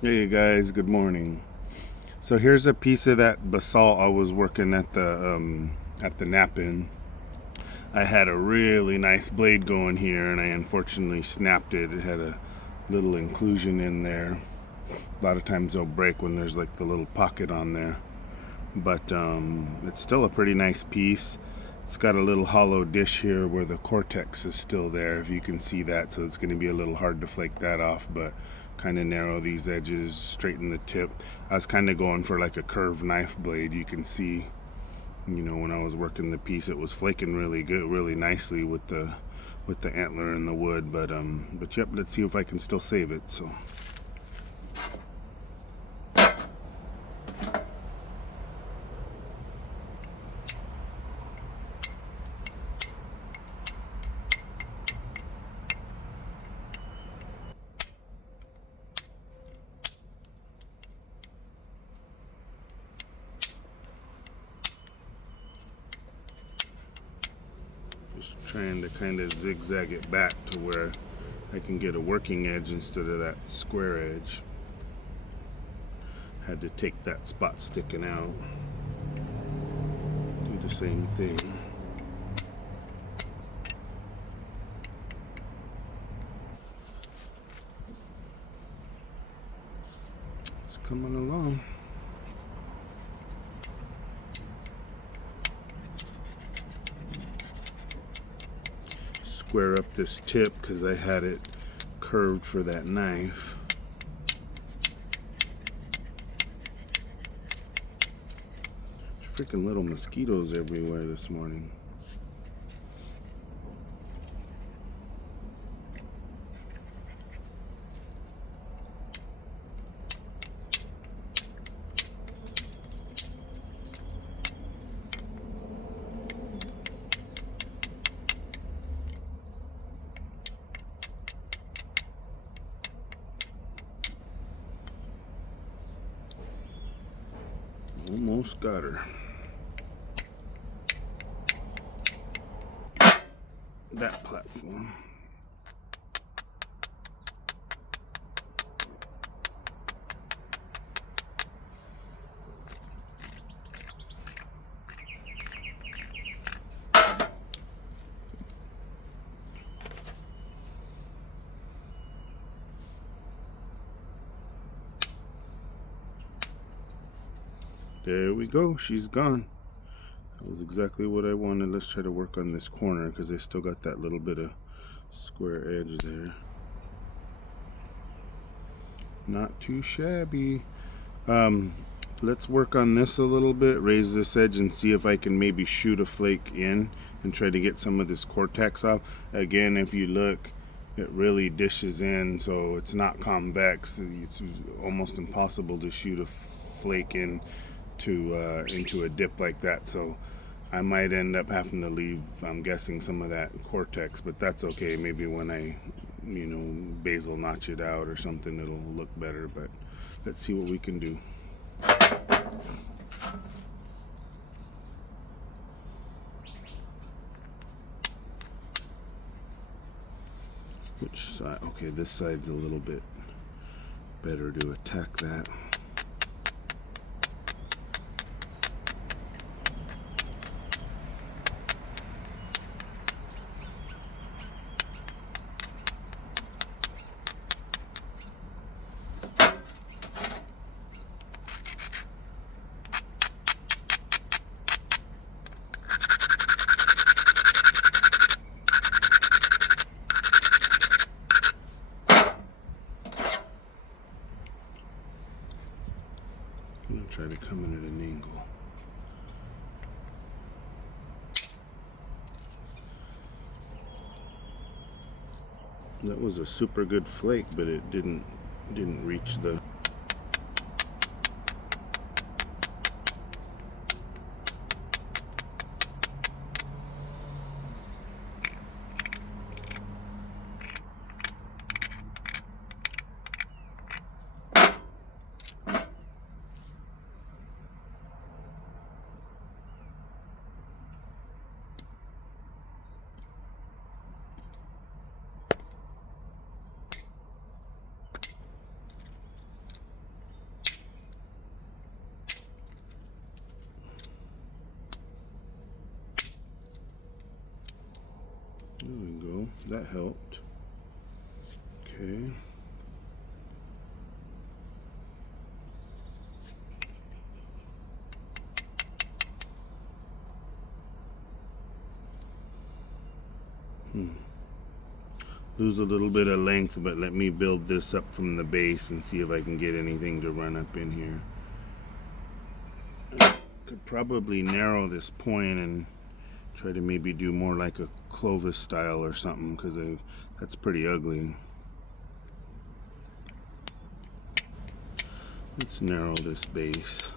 Hey guys, good morning. So here's a piece of that basalt I was working at the nap in. I had a really nice blade going here, and I unfortunately snapped it. It had a little inclusion in there. A lot of times they'll break when there's like the little pocket on there, but it's still a pretty nice piece. It's got a little hollow dish here where the cortex is still there, if you can see that, so it's going to be a little hard to flake that off, but kind of narrow these edges, straighten the tip. I was kind of going for like a curved knife blade. You can see, when I was working the piece, it was flaking really good, really nicely with the antler and the wood, but yep, let's see if I can still save it. So just trying to kind of zigzag it back to where I can get a working edge instead of that square edge. Had to take that spot sticking out. Do the same thing. It's coming along. Square up this tip because I had it curved for that knife. There's freaking little mosquitoes everywhere this morning. Almost got her. That platform. There we go. She's gone. That was exactly what I wanted. Let's try to work on this corner because I still got that little bit of square edge there. Not too shabby. Let's work on this a little bit, raise this edge, and see if I can maybe shoot a flake in and try to get some of this cortex off. Again, if you look, it really dishes in, so it's not convex. It's almost impossible to shoot a flake in into a dip like that. So I might end up having to leave, I'm guessing, some of that cortex, but that's okay. Maybe when I, basil notch it out or something, it'll look better, but let's see what we can do. Which side? Okay, this side's a little bit better to attack that. I'm going to try to come in at an angle. That was a super good flake, but it didn't reach the... helped. Okay. Lose a little bit of length, but let me build this up from the base and see if I can get anything to run up in here. Could probably narrow this point and try to maybe do more like a Clovis style or something, because that's pretty ugly. Let's narrow this base.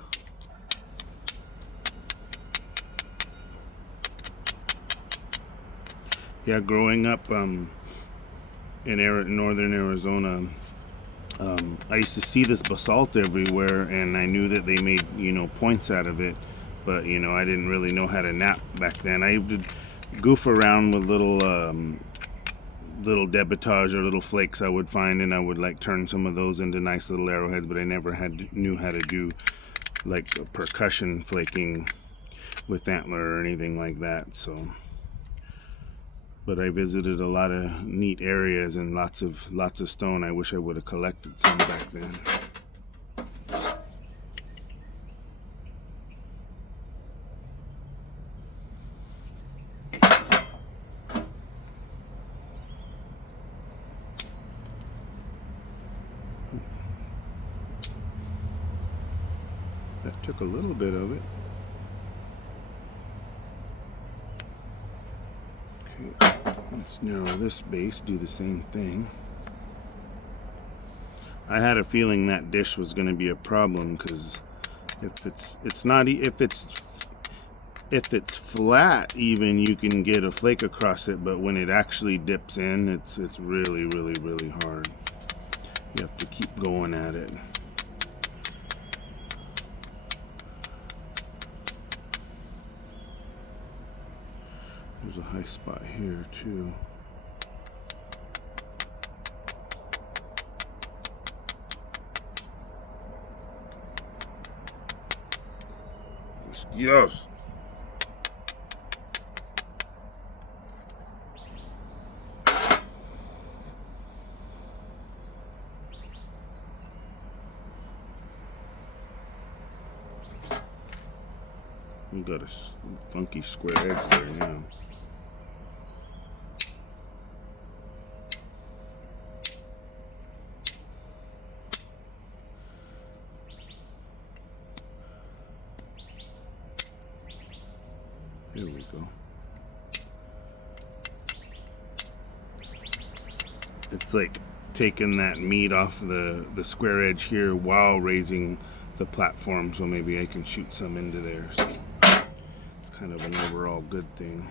Yeah, growing up in northern Arizona, I used to see this basalt everywhere, and I knew that they made, points out of it, but, I didn't really know how to nap back then. I would goof around with little debitage or little flakes I would find, and I would like turn some of those into nice little arrowheads, but I never knew how to do like a percussion flaking with antler or anything like that. So, but I visited a lot of neat areas and lots of stone. I wish I would have collected some back then. That took a little bit of it. Okay, let's narrow this base, do the same thing. I had a feeling that dish was going to be a problem, because if it's flat, even, you can get a flake across it, but when it actually dips in, it's really, really, really hard. You have to keep going at it. There's a high spot here too. Mosquitoes. We got a funky square edge there now. Here we go. It's like taking that meat off the square edge here while raising the platform, so maybe I can shoot some into there. So it's kind of an overall good thing.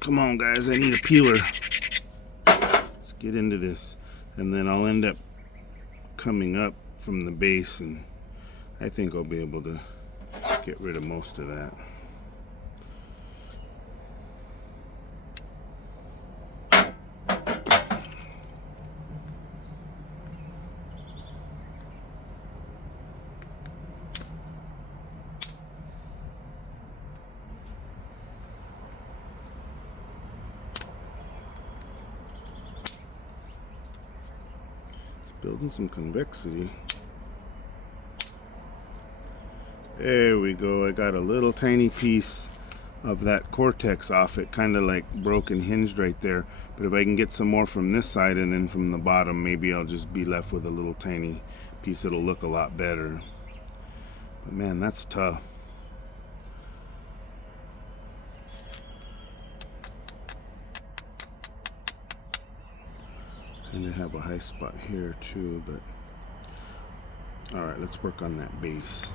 Come on, guys, I need a peeler. Let's get into this. And then I'll end up coming up from the base, and I think I'll be able to get rid of most of that. Building some convexity. There we go. I got a little tiny piece of that cortex off it, kind of like broken hinged right there. But if I can get some more from this side and then from the bottom, maybe I'll just be left with a little tiny piece that'll look a lot better. But man, that's tough. Kind of have a high spot here too, but all right, let's work on that base.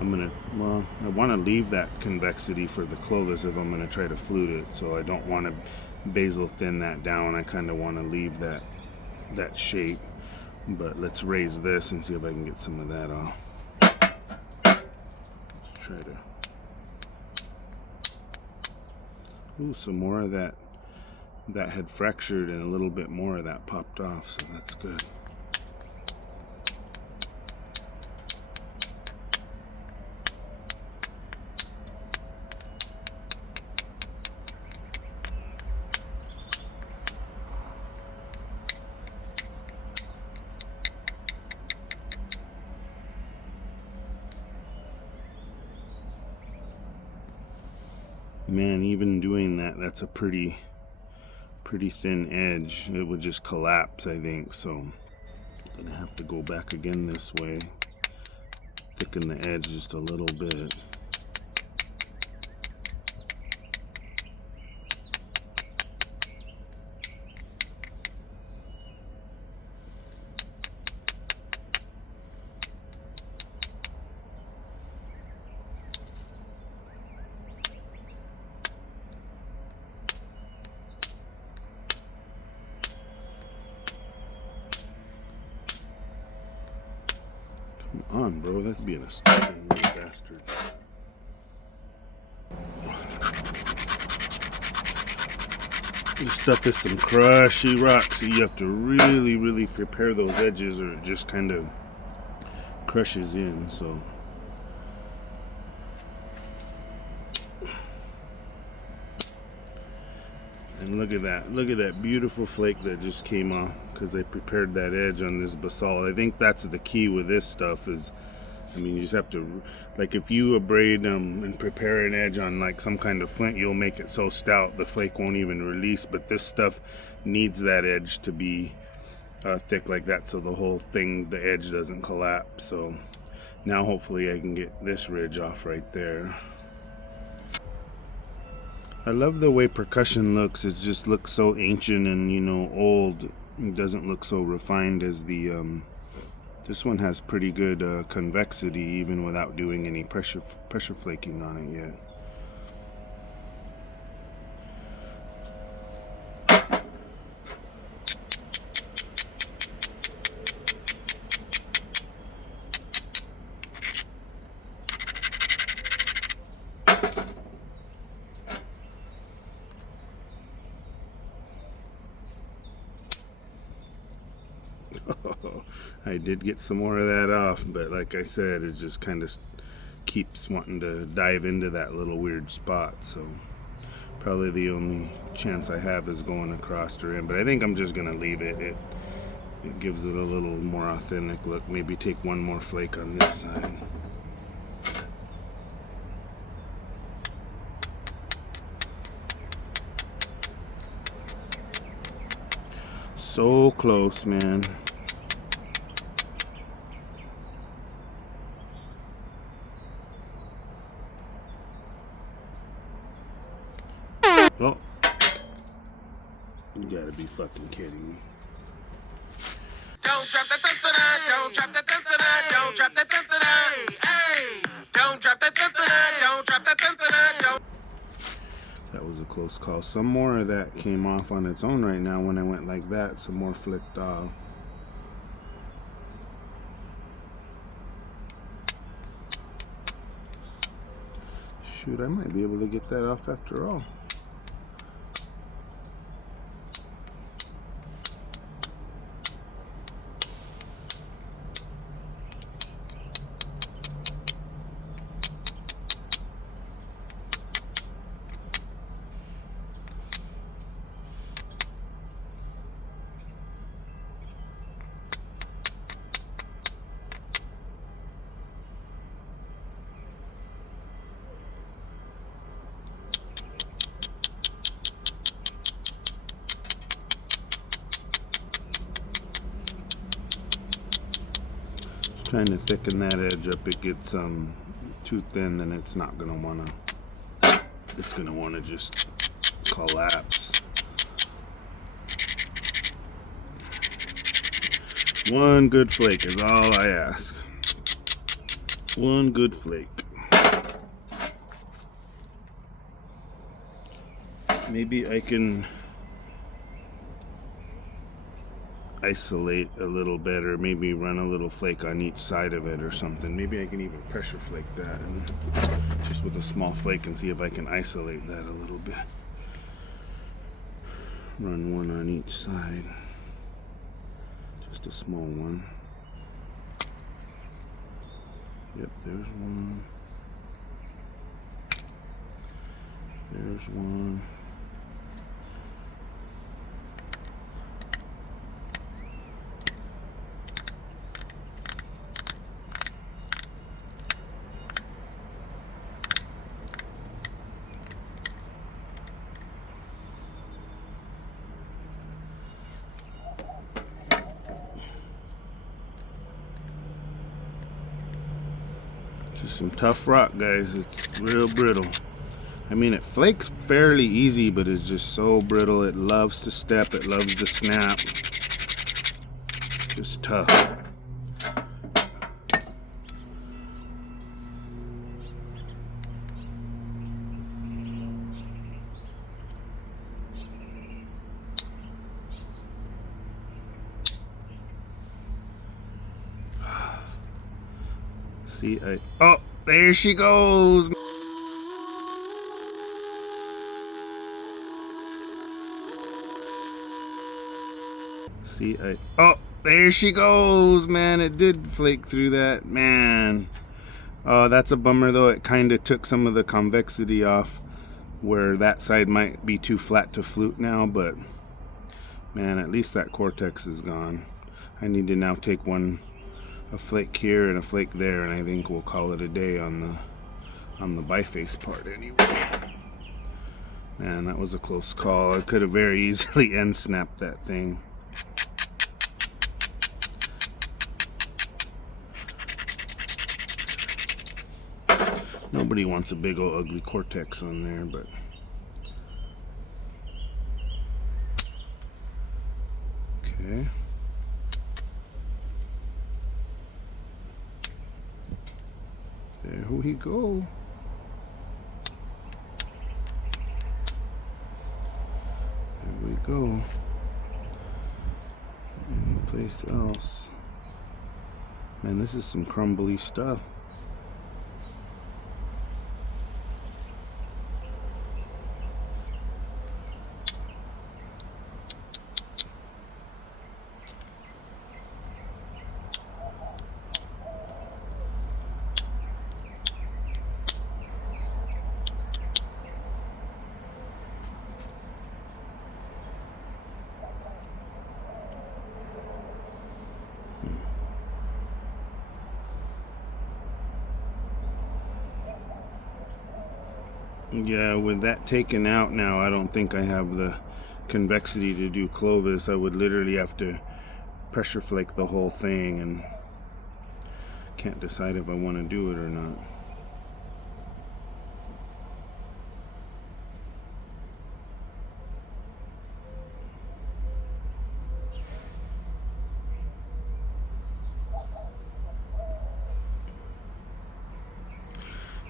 I want to leave that convexity for the Clovis if I'm gonna try to flute it, so I don't want to basal thin that down. I kind of want to leave that shape, but let's raise this and see if I can get some of that off. Let's try to Ooh, some more of that had fractured and a little bit more of that popped off, so that's good. Man, even doing that, that's a pretty thin edge. It would just collapse, I think. So I'm gonna have to go back again this way, thicken the edge just a little bit. Come on, bro, that's being a stubborn little bastard. This stuff is some crushy rock, so you have to really prepare those edges or it just kind of crushes in. So and look at that beautiful flake that just came off because I prepared that edge on this basalt. I think that's the key with this stuff is, I mean, you just have to, like if you abrade and prepare an edge on like some kind of flint, you'll make it so stout the flake won't even release, but this stuff needs that edge to be thick like that so the whole thing, the edge doesn't collapse. So now hopefully I can get this ridge off right there. I love the way percussion looks. It just looks so ancient and, you know, old. It doesn't look so refined as the this one has pretty good convexity even without doing any pressure flaking on it yet. I did get some more of that off, but like I said, it just kind of keeps wanting to dive into that little weird spot. So probably the only chance I have is going across or in, but I think I'm just gonna leave it. It gives it a little more authentic look. Maybe take one more flake on this side. So close, man. Oh, you gotta be fucking kidding me. Don't drop the don't drop the don't drop the hey, don't drop the don't drop the don't. That was a close call. Some more of that came off on its own right now when I went like that. Some more flicked off. Shoot, I might be able to get that off after all. Trying to thicken that edge up. It gets too thin, then it's not gonna wanna. It's gonna wanna just collapse. One good flake is all I ask. One good flake. Maybe I can isolate a little better, maybe run a little flake on each side of it or something. Maybe I can even pressure flake that and just with a small flake and see if I can isolate that a little bit. Run one on each side. Just a small one. Yep, there's one. There's one. Just some tough rock, guys. It's real brittle. I mean, it flakes fairly easy, but it's just so brittle. It loves to step. It loves to snap. Just tough. See, oh, there she goes. See, oh, there she goes, man. It did flake through that, man. Oh, that's a bummer, though. It kind of took some of the convexity off where that side might be too flat to flute now, but man, at least that cortex is gone. I need to now take a flake here and a flake there, and I think we'll call it a day on the biface part anyway. Man, that was a close call. I could have very easily end snapped that thing. Nobody wants a big old ugly cortex on there, but okay. There we go. There we go. Any place else? Man, this is some crumbly stuff. Yeah, with that taken out now, I don't think I have the convexity to do Clovis. I would literally have to pressure flake the whole thing, and can't decide if I want to do it or not.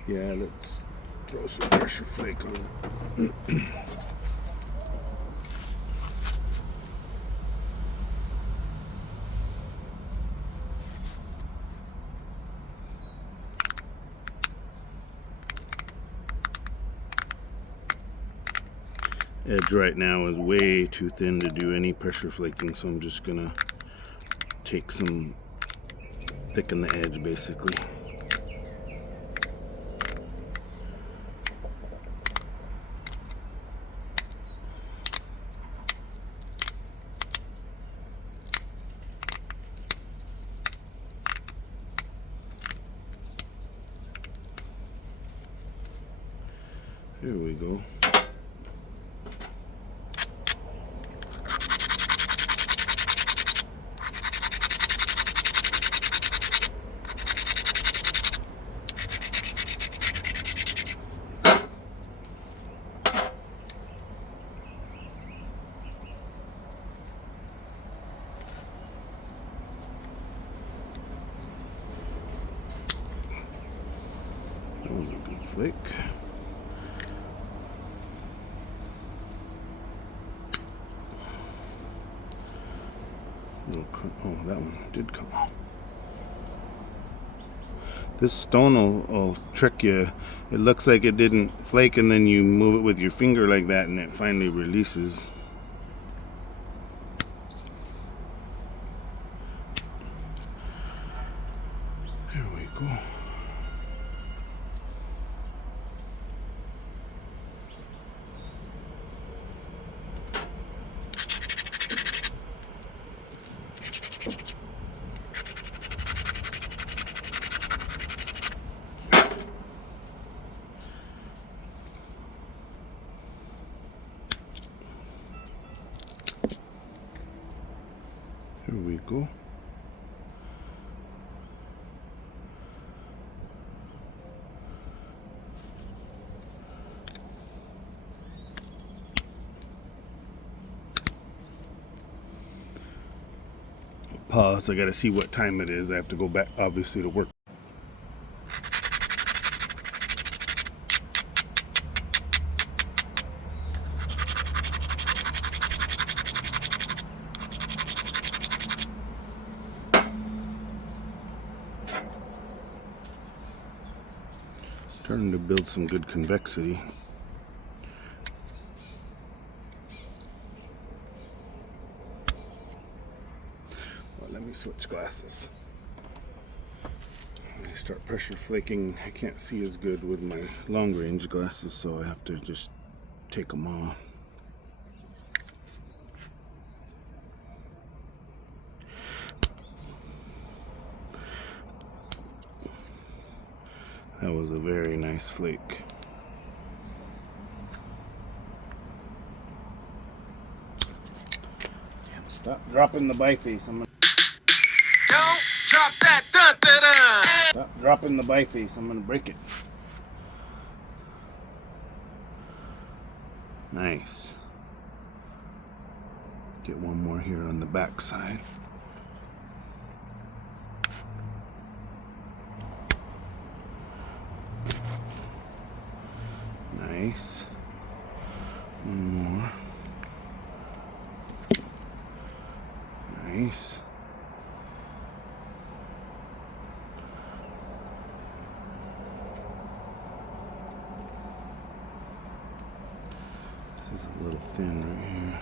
Yeah, let's throw some pressure flake on it. Edge right now is way too thin to do any pressure flaking, so I'm just gonna take some, thicken the edge basically. There we go. That was a good flick. Oh, that one did come off. This stone will trick you. It looks like it didn't flake, and then you move it with your finger like that, and it finally releases. There we go. Pause. I gotta see what time it is. I have to go back, obviously, to work. Starting to build some good convexity. Well, let me switch glasses. When I start pressure flaking, I can't see as good with my long range glasses, so I have to just take them off. That was a very nice flake. Stop dropping the biface. Don't drop that dun dun dun. Stop dropping the biface. I'm gonna break it. Nice. Get one more here on the back side. Nice. One more. Nice. This is a little thin right here.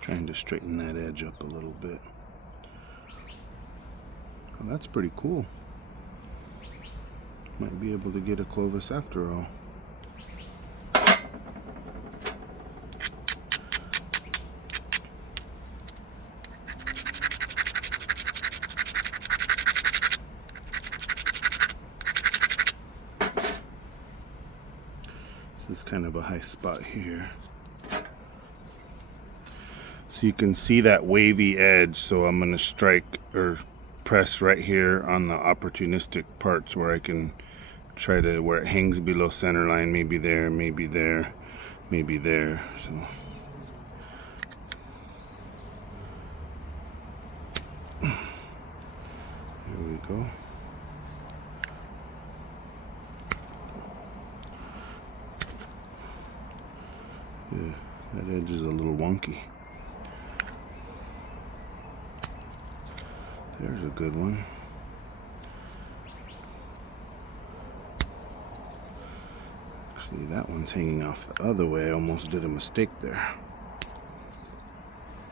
Trying to straighten that edge up a little bit. Well, that's pretty cool. Might be able to get a Clovis after all. This is kind of a high spot here. So you can see that wavy edge, so I'm going to strike or press right here on the opportunistic parts where I can try to, where it hangs below center line, maybe there, maybe there, maybe there. So here we go. Yeah, that edge is a little wonky. There's a good one. Actually, that one's hanging off the other way. I almost did a mistake there.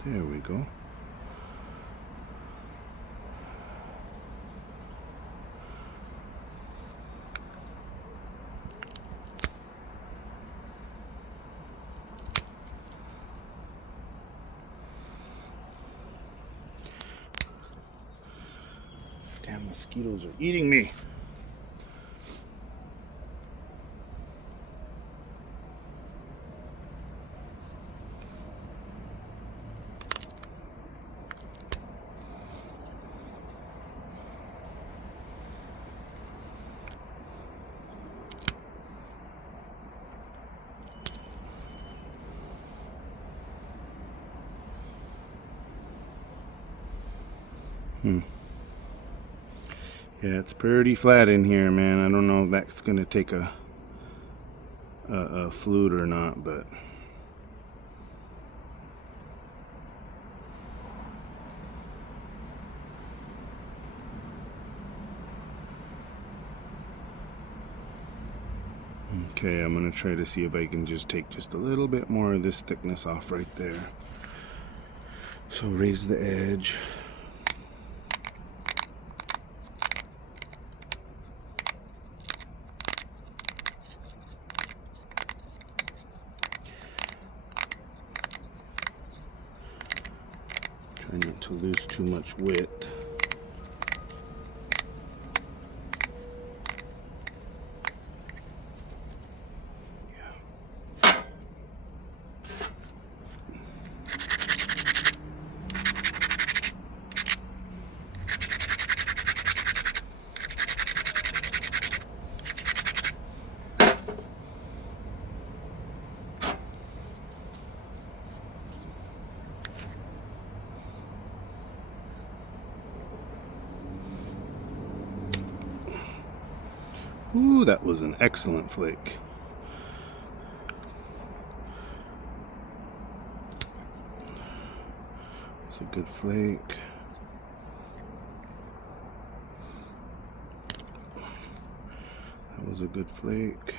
There we go. Damn, mosquitoes are eating me. Yeah, it's pretty flat in here, man. I don't know if that's gonna take a flute or not, but Okay, I'm gonna try to see if I can just take just a little bit more of this thickness off right there. So raise the edge. Try not to lose too much width. Ooh, that was an excellent flake. It's a good flake. That was a good flake.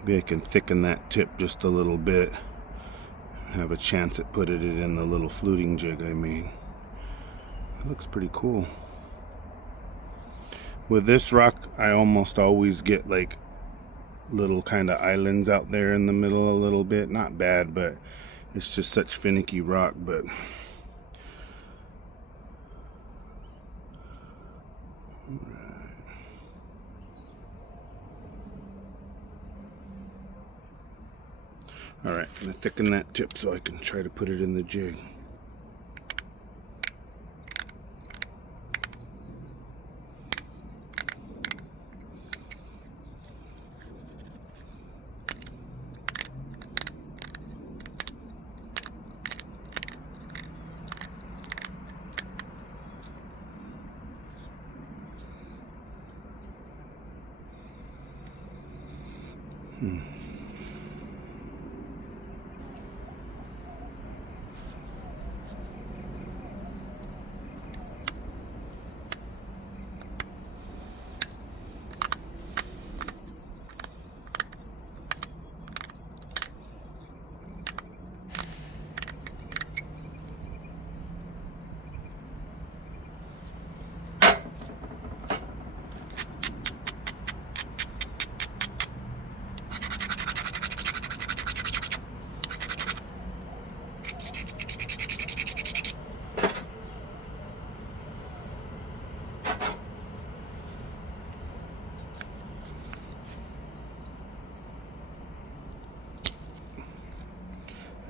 Maybe I can thicken that tip just a little bit. Have a chance at putting it in the little fluting jig I made. That looks pretty cool. With this rock, I almost always get like little kind of islands out there in the middle a little bit. Not bad, but it's just such finicky rock. But alright, I'm going to thicken that tip so I can try to put it in the jig.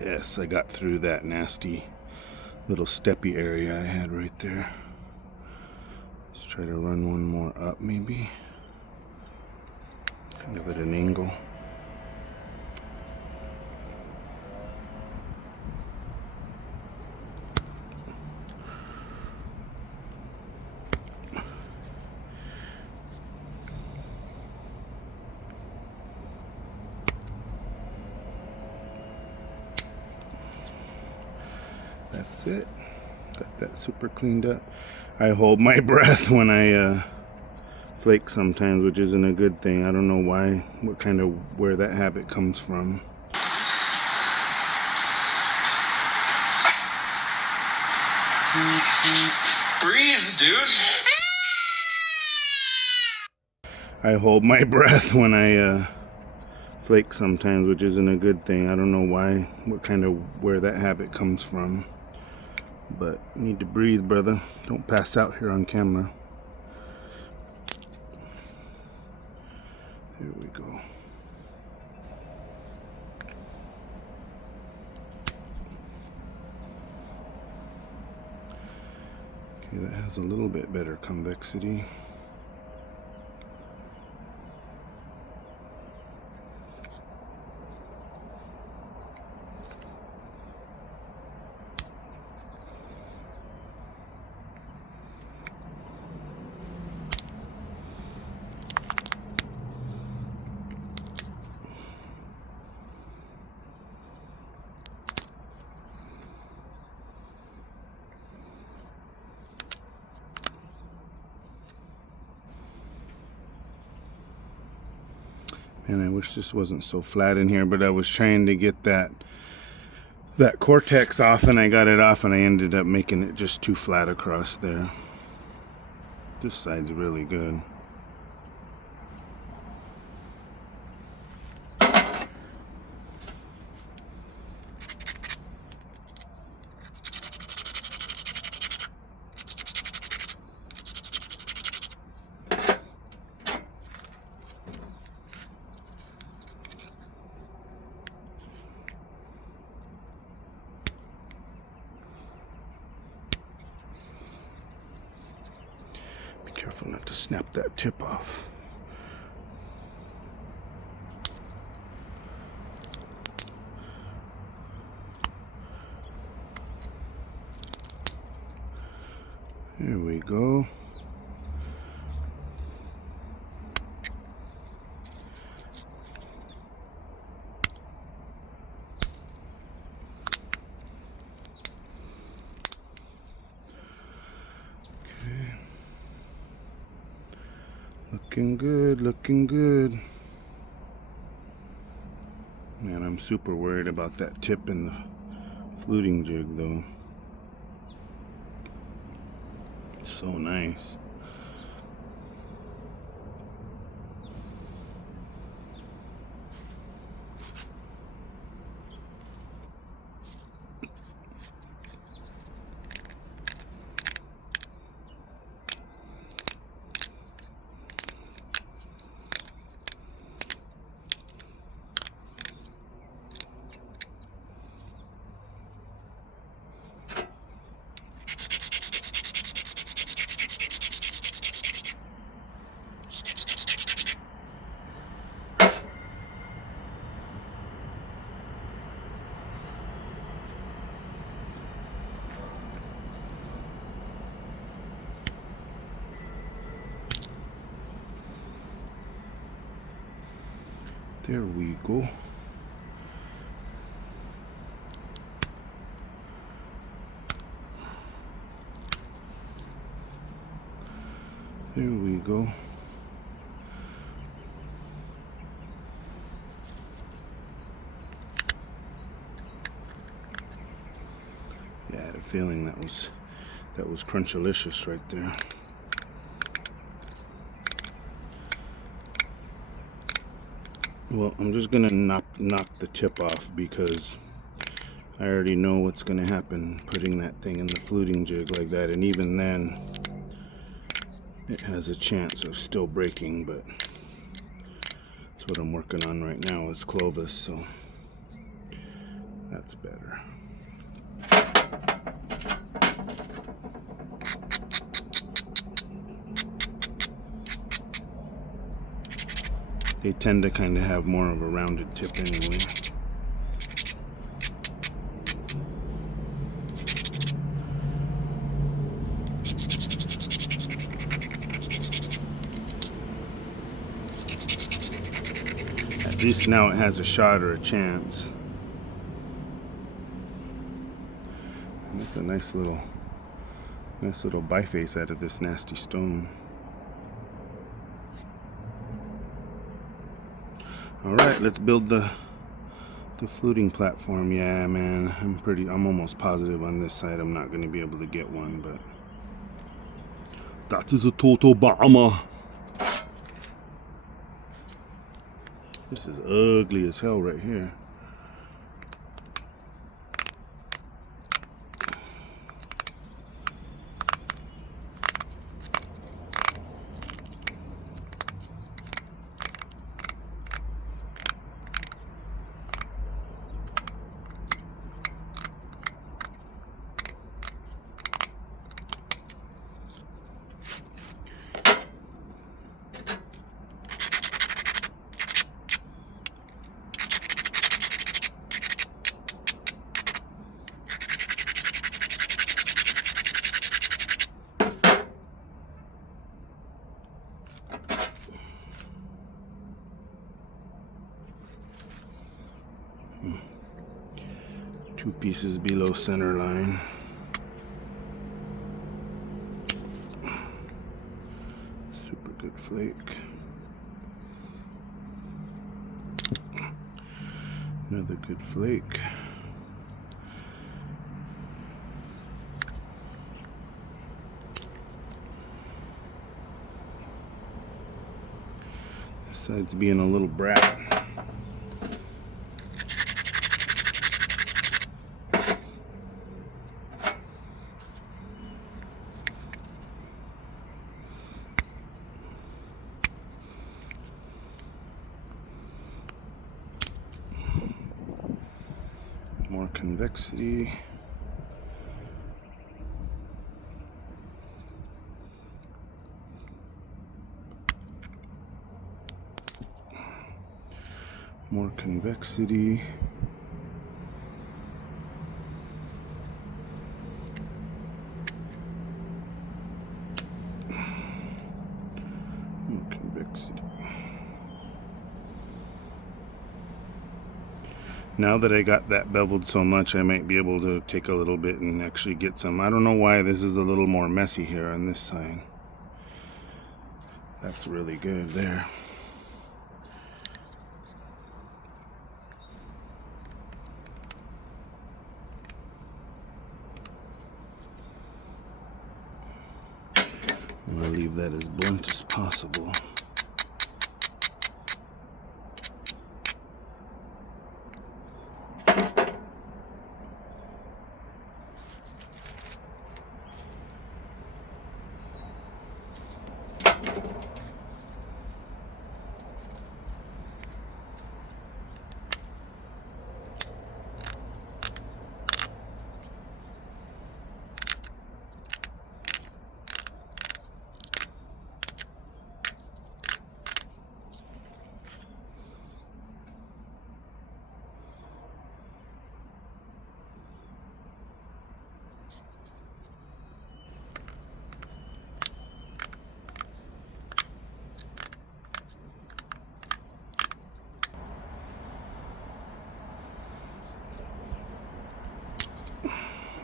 Yes, I got through that nasty little steppy area I had right there. Let's try to run one more up maybe. Kind of at an angle. That's it. Got that super cleaned up. I hold my breath when I flake sometimes, which isn't a good thing. I don't know why, where that habit comes from. Breathe, dude. I hold my breath when I flake sometimes, which isn't a good thing. I don't know why, where that habit comes from. But you need to breathe, brother. Don't pass out here on camera. Here we go. Okay, that has a little bit better convexity. And I wish this wasn't so flat in here, but I was trying to get that cortex off, and I got it off, and I ended up making it just too flat across there. This side's really good. Careful not to snap that tip off. There we go. Looking good, looking good. Man, I'm super worried about that tip in the fluting jig though. So nice. There we go. There we go. Yeah, I had a feeling that was Crunchalicious right there. Well, I'm just gonna knock the tip off because I already know what's gonna happen putting that thing in the fluting jig like that, and even then it has a chance of still breaking, but that's what I'm working on right now is Clovis, so that's better. They tend to kind of have more of a rounded tip anyway. At least now it has a shot or a chance. And that's a nice little biface out of this nasty stone. Alright, let's build the fluting platform. Yeah, man, I'm almost positive on this side I'm not going to be able to get one, but that is a total bomber. This is ugly as hell right here. Two pieces below center line. Super good flake. Another good flake. This side's being a little brat. More convexity. More convexity. More convexity. Now that I got that beveled so much, I might be able to take a little bit and actually get some. I don't know why this is a little more messy here on this side. That's really good there. I'm gonna leave that as blunt as possible.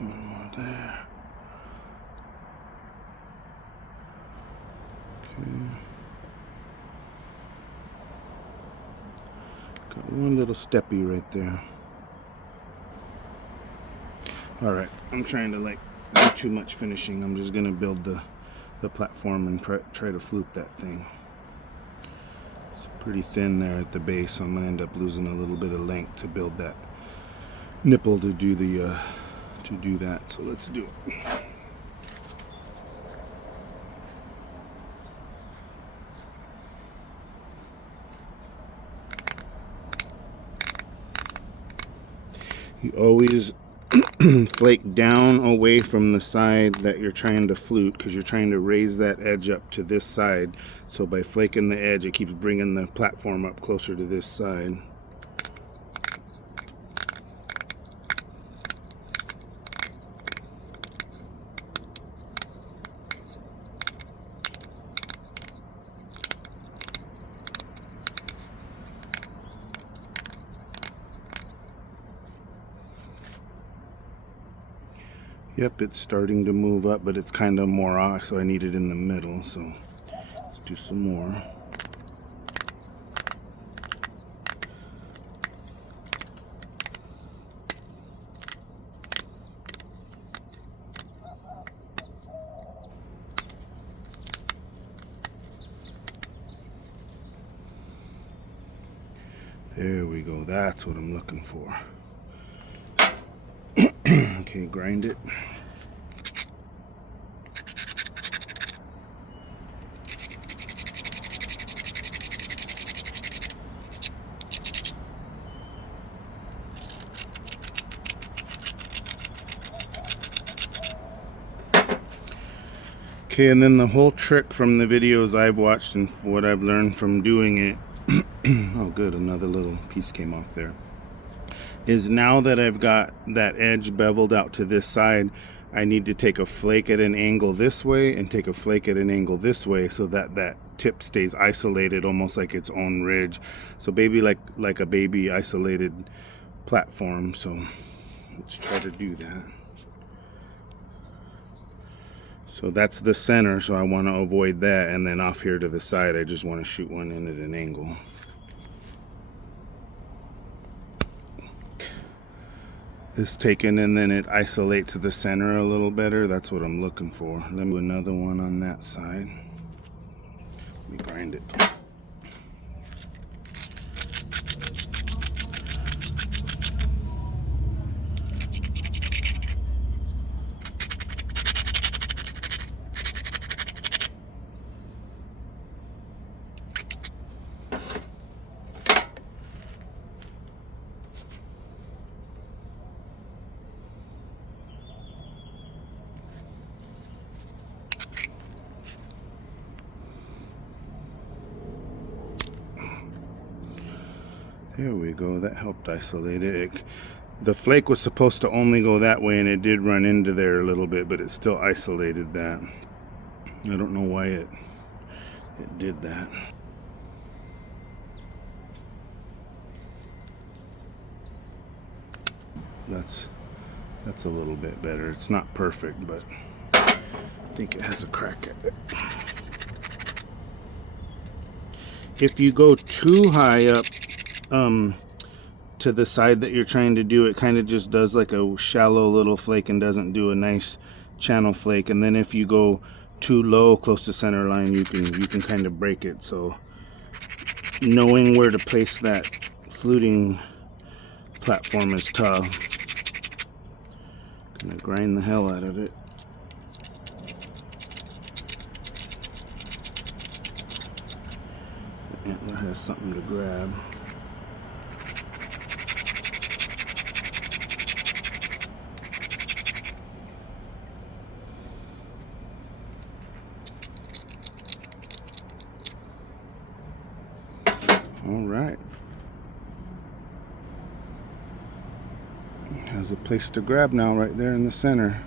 One more there. Okay. Got one little steppy right there. Alright, I'm trying to like do too much finishing. I'm just gonna build the platform and try to flute that thing. It's pretty thin there at the base, so I'm gonna end up losing a little bit of length to build that nipple to do the to do that. So let's do it. You always flake down away from the side that you're trying to flute, because you're trying to raise that edge up to this side. So by flaking the edge, it keeps bringing the platform up closer to this side. Yep, it's starting to move up, but it's kind of more off, so I need it in the middle. So let's do some more. There we go. That's what I'm looking for. Okay, grind it. Okay, and then the whole trick from the videos I've watched and what I've learned from doing it, oh good, another little piece came off there, is now that I've got that edge beveled out to this side, I need to take a flake at an angle this way and take a flake at an angle this way, so that that tip stays isolated, almost like its own ridge. So baby, like a baby isolated platform. So let's try to do that. So that's the center, so I want to avoid that, and then off here to the side I just want to shoot one in at an angle. is taken, and then it isolates the center a little better. That's what I'm looking for. Let me do another one on that side. Let me grind it. There we go, that helped isolate it. The flake was supposed to only go that way, and it did run into there a little bit, but it still isolated that. I don't know why it did that. That's a little bit better. It's not perfect, but I think it has a crack at it. If you go too high up to the side that you're trying to do, it kind of just does like a shallow little flake and doesn't do a nice channel flake. And then if you go too low close to center line, you can kind of break it. So knowing where to place that fluting platform is tough. Gonna grind the hell out of it. The antler has something to grab. All right. Has a place to grab now right there in the center.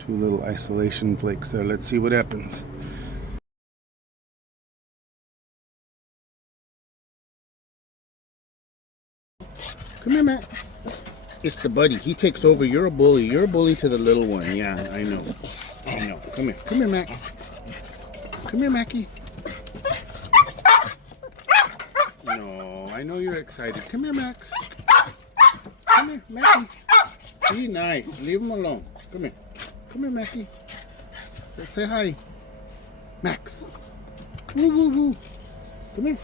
Two little isolation flakes there. Let's see what happens. Come here, Matt. It's the buddy. He takes over. You're a bully. You're a bully to the little one. Yeah, I know. I know. Come here. Come here, Mac. Come here, Mackie. No, I know you're excited. Come here, Max. Come here, Mackie. Be nice. Leave him alone. Come here. Come here, Mackie. Let's say hi. Max. Woo, woo, woo. Come here.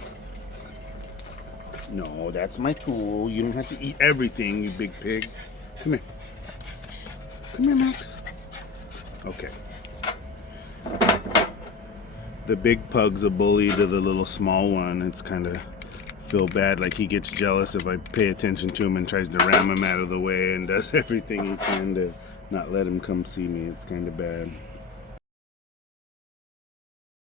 No, that's my tool. You don't have to eat everything, you big pig. Come here. Come here, Max. Okay. The big pug's a bully to the little small one. It's kind of feel bad, like he gets jealous if I pay attention to him and tries to ram him out of the way and does everything he can to not let him come see me. It's kind of bad.